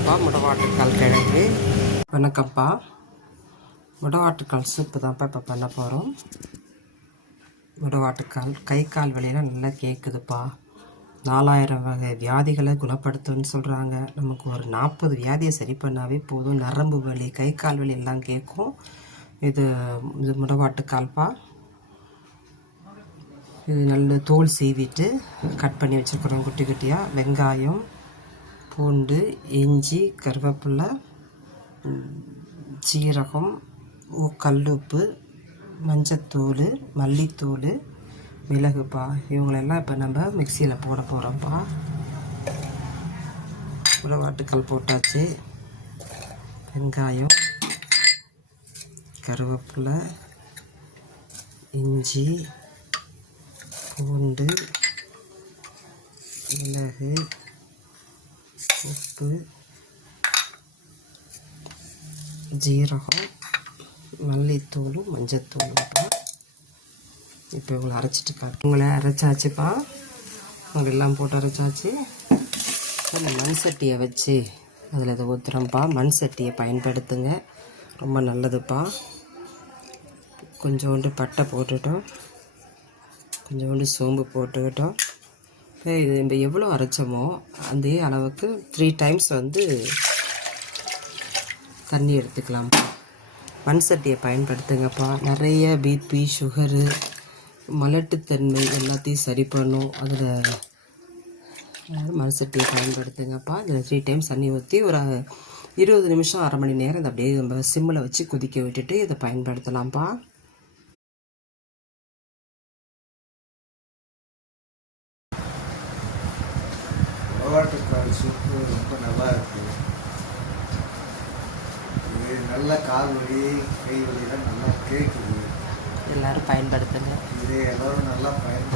தான்ப்பா முடவாட்டுக்கால் கிழங்கு. வணக்கம்ப்பா. முடவாட்டுக்கால் சூப்பு தான்ப்பா இப்போ பண்ண போகிறோம். முடவாட்டுக்கால் கை கால் வலியெல்லாம் நல்லா கேட்குதுப்பா. 4000 வகை வியாதிகளை குணப்படுத்துன்னு சொல்கிறாங்க. நமக்கு ஒரு 40 வியாதியை சரி பண்ணாவே போதும். நரம்பு வலி, கை கால் வலி எல்லாம் கேட்கும். இது முடவாட்டுக்கால்ப்பா. இது நல்ல தோல் சீவிட்டு கட் பண்ணி வச்சுருக்குறோம் குட்டி குட்டியாக. வெங்காயம், பூண்டு, இஞ்சி, கருவேப்பிலை, சீரகம், கல்லுப்பு, மஞ்சத்தூள், மல்லித்தூள், மிளகுப்பா. இவங்களெல்லாம் இப்போ நம்ம மிக்சியில் போட போகிறோம்ப்பா. முடவாட்டுக்கால் போட்டாச்சு. வெங்காயம், கருவேப்பிலை, இஞ்சி, பூண்டு, மிளகு, உப்பு, ஜீரகம், மல்லித்தூள், மஞ்சத்தூள். இப்போ இவங்களை அரைச்சிட்டு இவங்களை அரைச்சாச்சுப்பா. எல்லாம் போட்டு அரைச்சாச்சு. மண் சட்டியை வச்சு அதில் இதை ஊற்றுறோம்ப்பா. மண் சட்டியை பயன்படுத்துங்க, ரொம்ப நல்லதுப்பா. கொஞ்சோண்டு பட்டை போட்டுட்டோம், கொஞ்சோண்டு சோம்பு போட்டுக்கிட்டோம். இப்போ இது நம்ம எவ்வளோ அரைச்சோமோ அதே அளவுக்கு 3 டைம்ஸ் தண்ணி எடுத்துக்கலாம்ப்பா. மண் சட்டியை பயன்படுத்துங்கப்பா. நிறைய பிபி, சுகரு, மலட்டுத்தன்மை எல்லாத்தையும் சரி பண்ணும். அதில் மண் சட்டியை பயன்படுத்துங்கப்பா. அதில் 3 டைம்ஸ் தண்ணி ஊற்றி ஒரு 20 நிமிஷம், அரை மணி நேரம் இதை அப்படியே நம்ம சிம்மில் வச்சு கொதிக்க விட்டுட்டு இதை பயன்படுத்தலாம்ப்பா. முடவாட்டுக்கால் சூப்பு ரொம்ப நல்லா இருக்குது. இது நல்ல கால் வலி, கை வலியெல்லாம் நல்லா கேட்குது. எல்லோரும் பயன்படுத்துங்க. இதை எல்லோரும் நல்லா பயன்படுத்த